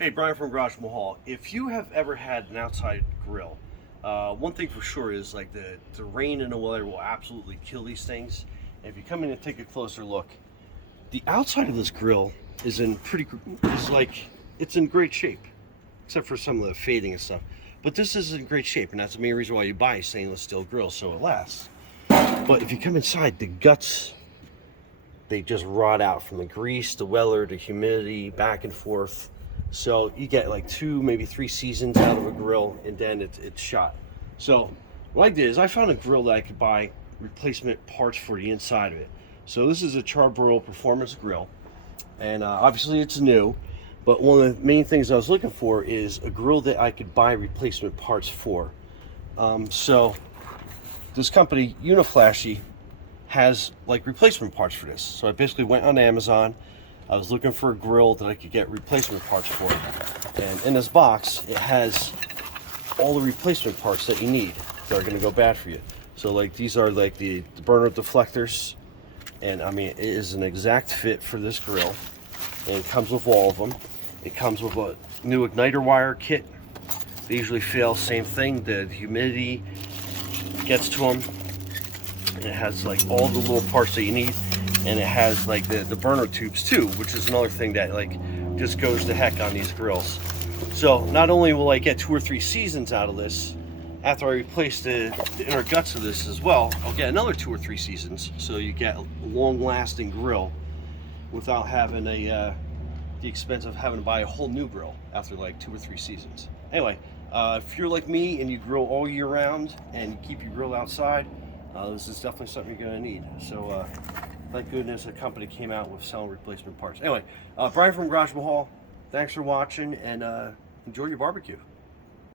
Hey, Brian from Garage Mahal. If you have ever had an outside grill, one thing for sure is like the rain and the weather will absolutely kill these things. And if you come in and take a closer look, the outside of this grill is in is like it's in great shape, except for some of the fading and stuff. But this is in great shape, and that's the main reason why you buy a stainless steel grill, so it lasts. But if you come inside, the guts they just rot out from the grease, the weather, the humidity, back and forth. So you get like 2, maybe 3 seasons out of a grill, and then it's shot. So what I did is I found a grill that I could buy replacement parts for the inside of it. So this is a Charbroil performance grill, and obviously it's new. But one of the main things I was looking for is a grill that I could buy replacement parts for. So this company, Uniflasy, has like replacement parts for this. So I basically went on Amazon. I was looking for a grill that I could get replacement parts for. And in this box, it has all the replacement parts that you need that are going to go bad for you. So like these are like the burner deflectors. And I mean, it is an exact fit for this grill. And it comes with all of them. It comes with a new igniter wire kit. They usually fail, same thing. The humidity gets to them. And it has like all the little parts that you need, and it has like the burner tubes too, which is another thing that like just goes to heck on these grills. So not only will I get 2 or 3 seasons out of this, after I replace the inner guts of this as well, I'll get another 2 or 3 seasons. So you get a long-lasting grill without having the expense of having to buy a whole new grill after like 2 or 3 seasons. Anyway, if you're like me and you grill all year round and you keep your grill outside, this is definitely something you're going to need. So thank goodness a company came out with selling replacement parts. Anyway, Brian from Garage Mahal, thanks for watching, and enjoy your barbecue.